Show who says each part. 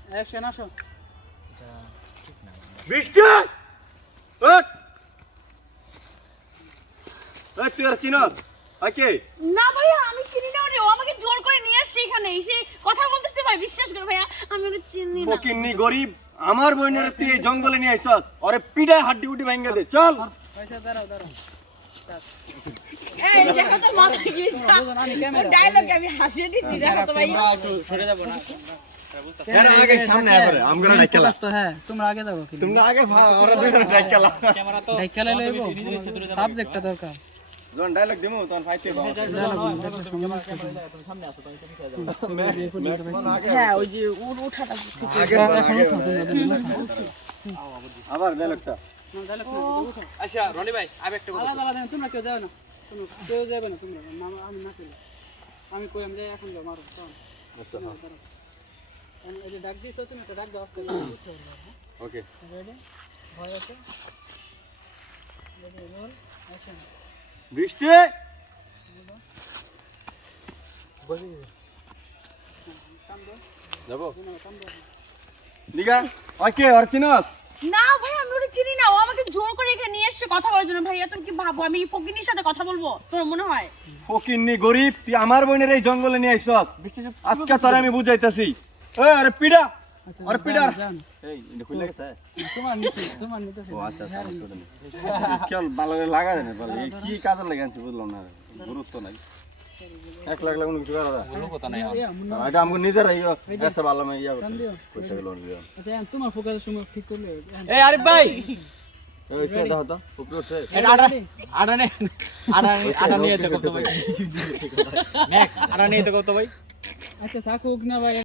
Speaker 1: Action আসো।
Speaker 2: বৃষ্টি ওঠ ওই তুই আর চিনস ওকে
Speaker 3: না ভাইয়া আমি চিনি না ওরে, ও আমাকে জোর করে নিয়ে আসছে এখানে এসে কথা বলতেছে। ভাই বিশ্বাস করো ভাইয়া আমি ওরে চিনি না।
Speaker 2: ফকিন্নি গরিব আমার বইনের তুই এই জঙ্গলে নিয়ে আইছস ওরে পিডায় হাড্ডি গুটি ভাঙা দে চল।
Speaker 1: পয়সা দাঁড়াও দাঁড়াও।
Speaker 3: এই দেখো তো মাথা গিয়েছে ডায়লগ আমি হাসিয়ে দিছি। দেখো তো ভাই
Speaker 1: একটু সরে যাব না।
Speaker 2: এর আগে সামনে আরে আমগরা ডাইকেলা
Speaker 1: তো হ্যাঁ তোমরা আগে যাও কি
Speaker 2: তোমরা আগে ওরা দুজন ডাইকেলা
Speaker 1: ক্যামেরা তো ডাইকেলা লইবো সাবজেক্টটা দরকার।
Speaker 2: জন ডায়লগ দিমু তখন ফাইতে বা
Speaker 1: সামনে আসো তুমি পিছে যাও।
Speaker 3: হ্যাঁ ওই যে উঠাটা
Speaker 2: আগে আবার ডায়লগটা
Speaker 1: আচ্ছা রনি ভাই আবে একটা কথা আলাদা দেন। তোমরা কেউ যাও না, তোমরা কেউ যাবে না। তোমরা আমি না চলে আমি কই আমি যাই এখন যাও মারো।
Speaker 2: আচ্ছা
Speaker 1: এই যে ডাক দিছো তুমি একটা ডাক দাও আস্তে
Speaker 2: ওকে
Speaker 1: রেডি ভয় আছে রেডি রোল অ্যাকশন।
Speaker 2: বৃষ্টি
Speaker 1: বসে
Speaker 2: যাবো দিগা ওকে আর চিনস
Speaker 3: না ভাই আমি ওরে চিনি না। ও আমাকে জোর করে এখানে নিয়ে আসছে কথা বলার জন্য। ভাইয়া তুমি কি ভাবো আমি ফকিনির সাথে কথা বলবো? তোর মনে হয়?
Speaker 2: ফকিন্নি গরিব তুই আমার বইনের এই জঙ্গলে নিয়ে আইছস আজকে তোরে আমি বুঝাইতাছি। ওই আরে পিডা আরে পিডা এই এটা খুলে গেছে
Speaker 1: তোমার নিতে
Speaker 2: ও আচ্ছা কেন ভালো করে লাগা দেন বলে এই কি কাজে লাগানছি বুঝলাম না গুরুত্ব নাই 1 লাখ লাগুন কিছু করা যায়
Speaker 1: কোনো কথা নাই।
Speaker 2: এটা আমগো নিজের আইও এসে ভালো মে ইয়া কইতে গেল দিও
Speaker 1: আচ্ছা তোমার ফোকাসের সময় ঠিক করলে
Speaker 4: এই আরিফ ভাই
Speaker 2: এই সে দাও তো উপরে উঠে
Speaker 4: এটা আটা নিয়ে তো কত ভাই ম্যাক্স আটা নিয়ে তো কত ভাই।
Speaker 1: আচ্ছা থাকুক না ভাই।